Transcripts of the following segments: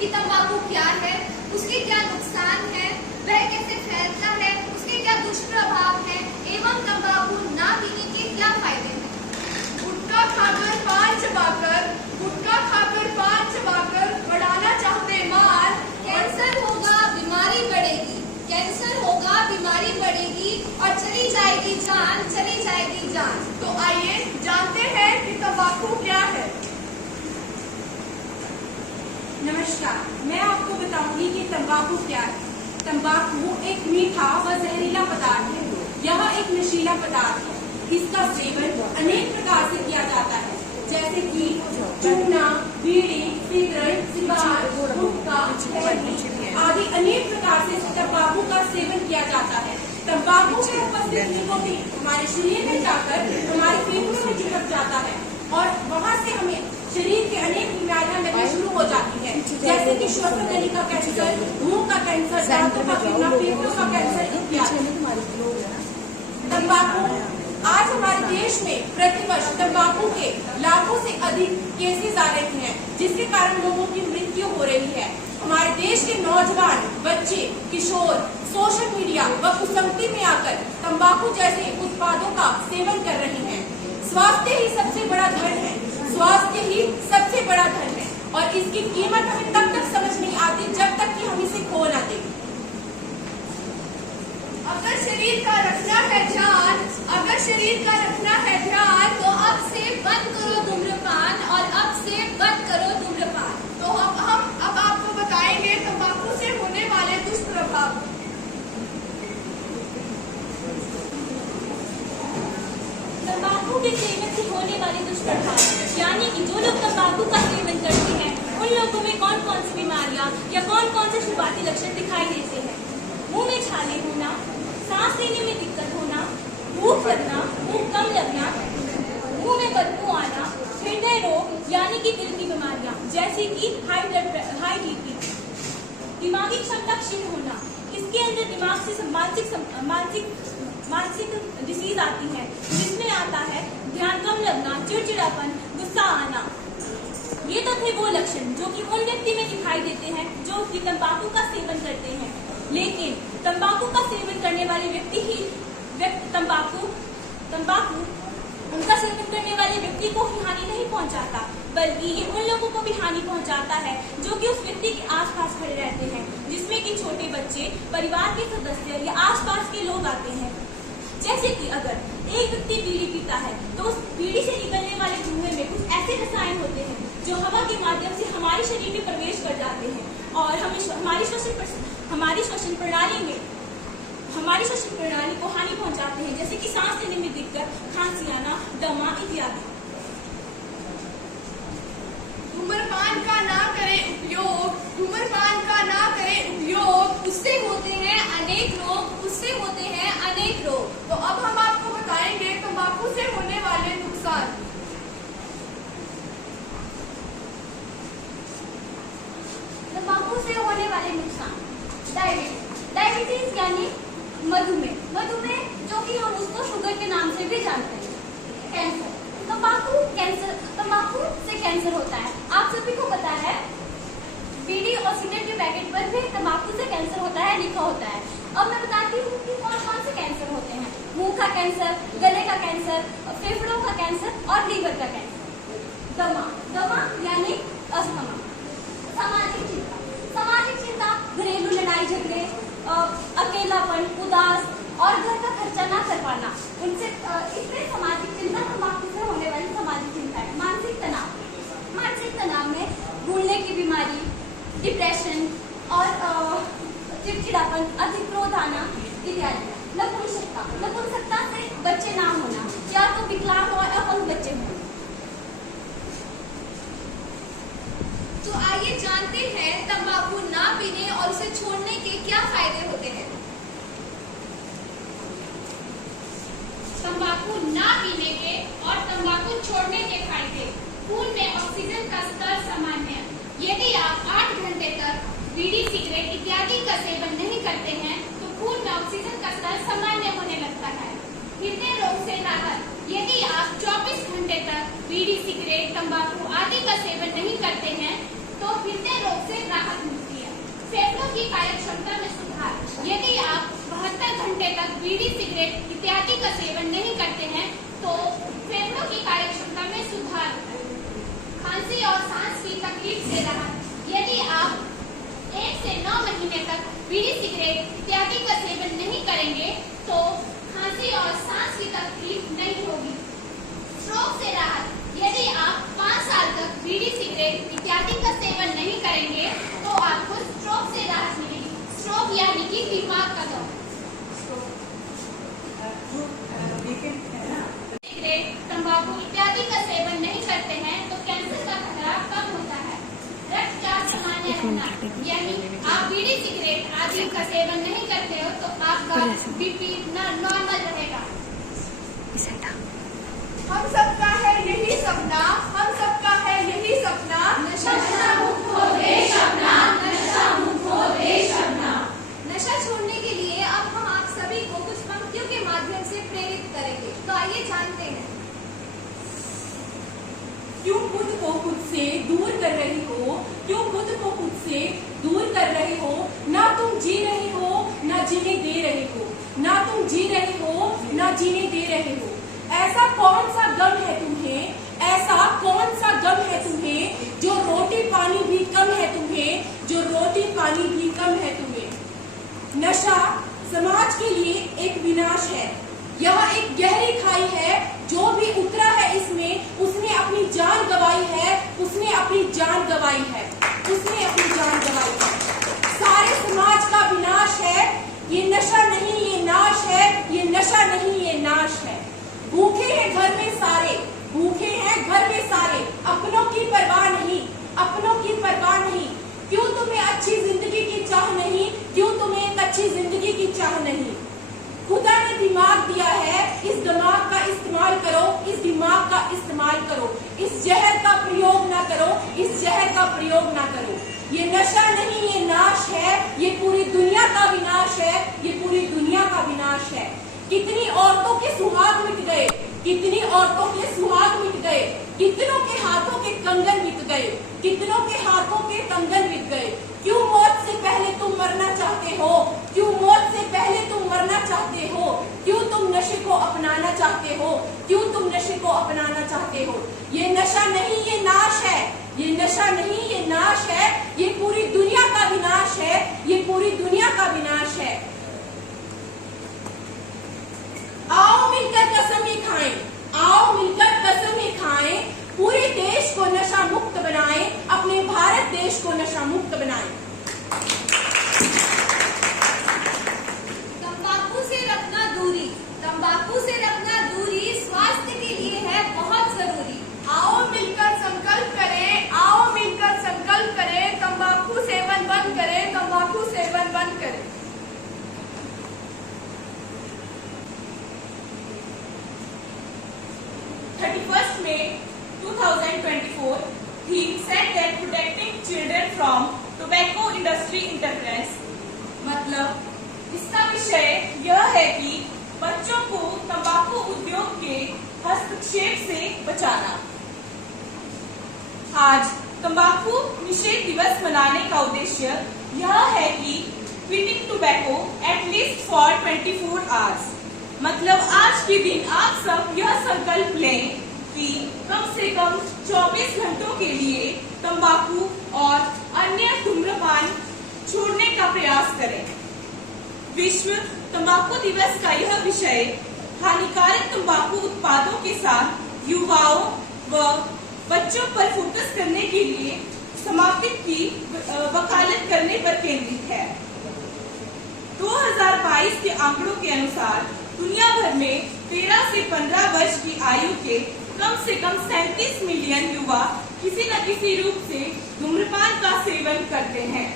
कि तंबाकू क्या है, उसके क्या नुकसान है, वह कैसे फैलता है, उसके क्या दुष्प्रभाव है एवं तंबाकू ना पीने के क्या फायदे हैं। गुटखा खाकर पान चबाकर बढ़ाना चाहते माल, कैंसर होगा बीमारी बढ़ेगी, कैंसर होगा बीमारी बढ़ेगी और चली जाएगी जान, चली जाएगी जान। तो आइए जानते हैं कि तंबाकू क्या है। नमस्कार, मैं आपको बताऊंगी कि तंबाकू क्या है। तंबाकू एक मीठा व जहरीला पदार्थ है। यह एक नशीला पदार्थ है। इसका सेवन अनेक प्रकार से किया जाता है, जैसे कि चूना, बीड़ी, सिगरेट, सिगार, गुटखा आदि अनेक प्रकार से तंबाकू का सेवन किया जाता है। तंबाकू में उपस्थित निकोटीन हमारे शरीर में जाकर हमारे फेफड़ों में चिपक जाता है और वहाँ से हमें शरीर के अनेक बीमारियां लगनी शुरू हो जाती है, जैसे कि श्वसन नली का कैंसर, मुंह का कैंसर, दांतों का गिरना, फेफड़ों का कैंसर इत्यादि। तंबाकू आज हमारे देश में प्रतिवर्ष तंबाकू के लाखों से अधिक केसेस आ रहे हैं, जिसके कारण लोगों की मृत्यु हो रही है। हमारे देश के नौजवान, बच्चे, किशोर सोशल मीडिया व कुसंगति में आकर तंबाकू जैसे उत्पादों का सेवन कर रहे हैं। स्वास्थ्य ही सबसे बड़ा धन है, स्वास्थ्य ही सबसे बड़ा धन है और इसकी कीमत हमें तब तक समझ नहीं आती जब तक कि हम इसे खो न दें। अगर शरीर का रखना है ध्यान, तो अब से बंद करो धूम्रपान और अब से बंद करो धूम्रपान। तो हम अब आपको बताएंगे तंबाकू से होने वाले दुष्प्रभाव। तंबाकू के सेवन से होने वाले दुष्प्रभाव, यानी कि जो लोग तंबाकू का सेवन करते हैं उन लोगों में कौन कौन सी बीमारियां या कौन कौन से शुरुआती लक्षण दिखाई देते हैं। मुंह में छाले होना, सांस लेने में दिक्कत होना, भूख लगना, भूख कम लगना, मुंह में बदबू आना, हृदय रोग यानी कि दिल की बीमारियां जैसे कि हाई बीपी, दिमागी क्षमता क्षीण होना, इसके अंदर दिमाग से मानसिक डिसीज आती है, जिसमें आता है ध्यान कम लगना, चिड़चिड़ापन, गुस्सा आना। ये तो थे वो लक्षण जो कि उन व्यक्ति में दिखाई देते हैं जो कि तंबाकू का सेवन करते हैं। लेकिन तंबाकू का सेवन करने वाले तंबाकू उनका सेवन करने वाले व्यक्ति को ही हानि नहीं पहुंचाता, बल्कि ये उन लोगों को भी हानि पहुंचाता है जो कि उस व्यक्ति के आसपास खड़े रहते हैं, जिसमें कि छोटे बच्चे, परिवार के सदस्य या आसपास के लोग आते हैं। जैसे कि अगर एक व्यक्ति बीड़ी पीता है तो उस बीड़ी से निकलने वाले धुएं में कुछ ऐसे रसायन होते हैं जो हवा के माध्यम से हमारे शरीर में प्रवेश कर जाते हैं और हमारी श्वसन प्रणाली को हानि पहुंचाते हैं, जैसे कि सांस लेने में दिक्कत, खांसी आना, दमा इत्यादि। धूम्रपान का ना करें उपयोग, उससे होते हैं अनेक रोग, तो अब हम आपको बताएंगे तंबाकू से होने वाले नुकसान। तंबाकू से होने वाले नुकसान, डायबिटीज यानी मधुमेह जो कि हम उसको शुगर के नाम से भी जानते हैं। कैंसर, तंबाकू से कैंसर होता है। आप सभी को पता है, बीड़ी और सिगरेट के पैकेट पर भी तंबाकू से कैंसर होता है लिखा होता है। अब मैं बताती हूँ कि कौन कौन से कैंसर होते हैं। मुंह का कैंसर, गले का कैंसर, फेफड़ों का कैंसर और लीवर का कैंसर। दमा यानी अस्थमा। सामाजिक चिंता, घरेलू लड़ाई झगड़े, अकेलापन, उदास और घर का खर्चा ना कर पाना, इसमें सामाजिक चिंता तंबाकू से होने वाली सामाजिक चिंता है। मानसिक तनाव में भूलने की बीमारी, डिप्रेशन और चिड़चिड़ापन, अधिक क्रोध आना इत्यादि। नपुंसकता से बच्चे ना होना, या तो विकलांग और अपंग बच्चे हों। तो आइए जानते हैं तंबाकू ना पीने और उसे छोड़ने के क्या फायदे होते हैं। तंबाकू ना पीने के और तंबाकू छोड़ने के फायदे। खून में ऑक्सीजन का स्तर सामान्य। यदि आप 8 घंटे तक बीड़ी, सिगरेट इत्यादि का सेवन नहीं करते हैं तो खून में ऑक्सीजन का स्तर सामान्य होने लगता है। हृदय रोग से राहत। यदि आप 24 घंटे तक बीड़ी, सिगरेट, तंबाकू आदि का सेवन नहीं करते हैं तो हृदय रोग से राहत फेफड़ों की कार्यक्षमता में सुधार। यदि आप 72 घंटे तक बीड़ी, सिगरेट इत्यादि का सेवन नहीं करते हैं तो फेफड़ों की कार्यक्षमता में सुधार, खांसी और सांस की तकलीफ से राहत। यदि आप 1 से 9 महीने तक बीड़ी, सिगरेट इत्यादि का सेवन नहीं करेंगे तो खांसी और सांस की तकलीफ नहीं होगी। स्ट्रोक से राहत। यदि आप 5 साल तक बीड़ी, सिगरेट इत्यादि का सेवन नहीं करेंगे तो आपको स्ट्रोक से राहत मिलेगी। स्ट्रोक यानी कि दिमाग का दौरा। सिगरेट, तंबाकू इत्यादि का सेवन नहीं करते हैं तो कैंसर का खतरा कम होता है। रक्तचाप सामान्य रहना, यानी आप बीड़ी, सिगरेट आदि का सेवन नहीं करते हो तो आपका बीपी नॉर्मल रहेगा। हम सबका है यही सपना, हम सबका है यही सपना, नशा मुक्त हो देश अपना, नशा मुक्त हो देश अपना। नशा छोड़ने के लिए अब हम आप सभी को कुछ पंक्तियों के माध्यम से प्रेरित करेंगे। तो आइए जानते हैं। क्यों खुद को खुद से दूर कर रही हो, क्यों खुद को खुद से दूर कर रहे हो, ना तुम जी रहे हो ना जीने दे रहे हो, ना तुम जी रहे हो ना जीने दे रहे हो। ऐसा कौन सा गम है तुम्हें, ऐसा कौन सा गम है तुम्हें, जो रोटी पानी भी कम है तुम्हें, जो रोटी पानी भी कम है तुम्हें। नशा समाज के लिए एक विनाश है, यह एक गहरी खाई है। जो भी उतरा है इसमें उसने अपनी जान गंवाई है, उसने अपनी जान गंवाई है, उसने अपनी जान गंवाई है। सारे समाज का विनाश है। ये नशा नहीं ये नाश है, ये नशा नहीं ये नाश है। भूखे हैं घर में सारे, भूखे हैं घर में सारे, अपनों की परवाह नहीं, अपनों की परवाह नहीं। क्यों तुम्हें अच्छी जिंदगी की चाह नहीं, क्यों तुम्हें एक अच्छी जिंदगी की चाह नहीं। खुदा ने दिमाग दिया है, इस दिमाग का इस्तेमाल करो, इस दिमाग का इस्तेमाल करो। इस जहर का प्रयोग ना करो, इस जहर का प्रयोग ना करो। ये नशा नहीं ये नाश है, ये पूरी दुनिया का विनाश है, ये पूरी दुनिया का विनाश है। कितनी औरतों के सुहाग मिट गए, कितनी औरतों के सुहाग मिट गए, कितनों के हाथों के कंगन मिट गए, कितनों के हाथों के कंगन मिट गए। क्यों मौत से पहले तुम मरना चाहते हो, क्यों मौत से पहले तुम मरना चाहते हो, क्यों तुम नशे को अपनाना चाहते हो, क्यों तुम नशे को अपनाना चाहते हो। ये नशा नहीं ये नाश है, ये नशा नहीं ये नाश है, ये पूरी दुनिया का विनाश है, ये पूरी दुनिया का विनाश है। आओ मिलकर कसम ये खाएं, आओ मिलकर कसम ये खाएं, पूरे देश को नशा मुक्त बनाएं, अपने भारत देश को नशा मुक्त बनाएं। तंबाकू से रखना दूरी, तंबाकू से रखना दूरी स्वास्थ्य के लिए है बहुत जरूरी। आओ मिलकर संकल्प करें, आओ मिलकर संकल्प करें, तंबाकू सेवन बंद करें, तंबाकू सेवन बंद करें। 31st May 2024 theme said that protecting children from tobacco industry interference। मतलब इसका विषय यह है कि बच्चों को तंबाकू उद्योग के हस्तक्षेप से बचाना। आज तंबाकू निषेध दिवस मनाने का उद्देश्य यह है कि quitting tobacco at least for 24 hours. मतलब आज के दिन आप सब यह संकल्प लें कि कम से कम 24 घंटों के लिए तंबाकू और अन्य धूम्रपान छोड़ने का प्रयास करें। विश्व तंबाकू दिवस का यह विषय हानिकारक तंबाकू उत्पादों के साथ युवाओं व बच्चों पर फोकस करने के लिए समाप्ति की वकालत करने पर केंद्रित है। 2022 के आंकड़ों के अनुसार दुनिया भर में 13 से 15 वर्ष की आयु के कम से कम 37 मिलियन युवा किसी न किसी रूप से धूम्रपान का सेवन करते हैं।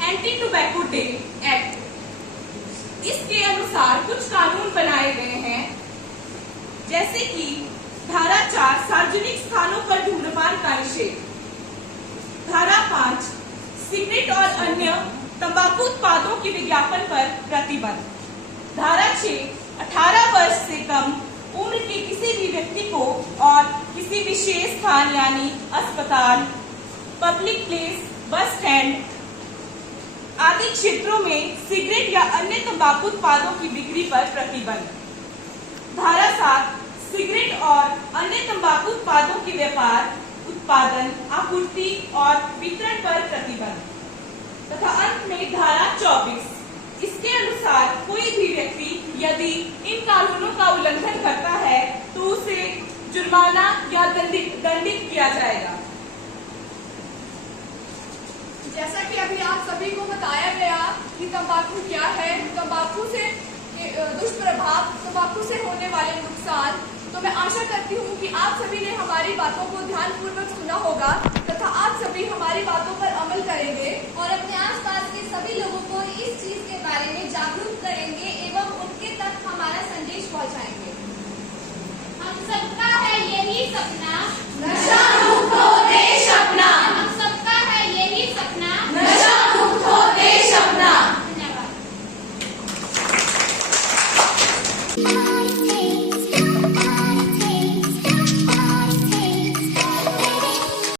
एंटी टोबैको डे एक्ट, इसके अनुसार कुछ कानून बनाए गए हैं, जैसे कि धारा 4 सार्वजनिक स्थानों पर धूम्रपान का निषेध, धारा 5 सिगरेट और अन्य तंबाकू उत्पादों के विज्ञापन पर प्रतिबंध, धारा 6 18 वर्ष से कम उम्र के किसी भी व्यक्ति को और किसी विशेष स्थान यानी अस्पताल, पब्लिक प्लेस, बस स्टैंड, आदि क्षेत्रों में सिगरेट या अन्य तंबाकू उत्पादों की बिक्री पर प्रतिबंध। धारा 7 सिगरेट और अन्य तंबाकू उत्पादों के व्यापार, उत्पादन, आपूर्ति और वितरण पर प्रतिबंध। तथा अंत में धारा 24 इसके अनुसार कोई भी व्यक्ति यदि इन कानूनों का उल्लंघन करता है तो उसे जुर्माना या दंडित किया जाएगा। जैसा कि अभी आप सभी को बताया गया कि तंबाकू क्या है, तंबाकू से दुष्प्रभाव, तंबाकू से होने वाले नुकसान, तो मैं आशा करती हूँ कि आप सभी ने हमारी बातों को ध्यानपूर्वक सुना होगा तथा आप सभी हमारी बातों पर अमल करेंगे और अपने आसपास के सभी लोगों को इस चीज के बारे में जागरूक करेंगे एवं उनके तक हमारा संदेश पहुंचाएंगे। हम सबका है यही सपना